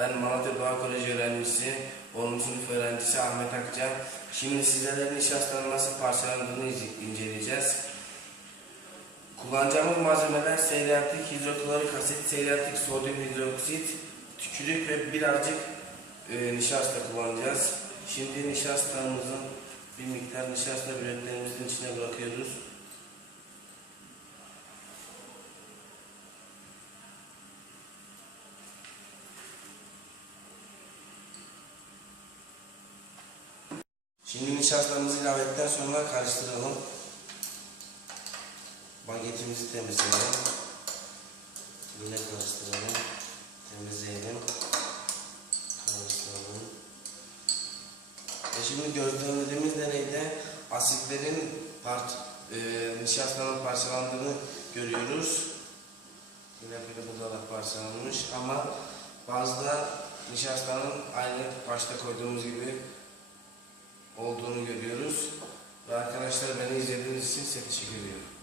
Ben Malatya Doğa Koleji öğrencisi, 10. sınıf öğrencisi Ahmet Akça. Şimdi sizlere nişastanın nasıl parçalandığını ince- inceleyeceğiz. Kullanacağımız malzemeler seyreltik hidroklorik asit, seyreltik sodyum hidroksit, tükürük ve birazcık e, nişasta kullanacağız. Şimdi nişastamızın bir miktar nişasta biletlerimizin içine bırakıyoruz. Şimdi nişastamızı ilave ettikten sonra karıştıralım. Bagetimizi temizleyelim. Yine karıştıralım. Temizleyelim. Karıştıralım. E şimdi gözlemlediğimiz deneyde asitlerin part, e, nişastanın parçalandığını görüyoruz. Yine burada da parçalanmış ama bazıda nişastanın aynı başta koyduğumuz gibi olduğunu görüyoruz. Ve arkadaşlar beni izlediğiniz için size teşekkür ediyorum.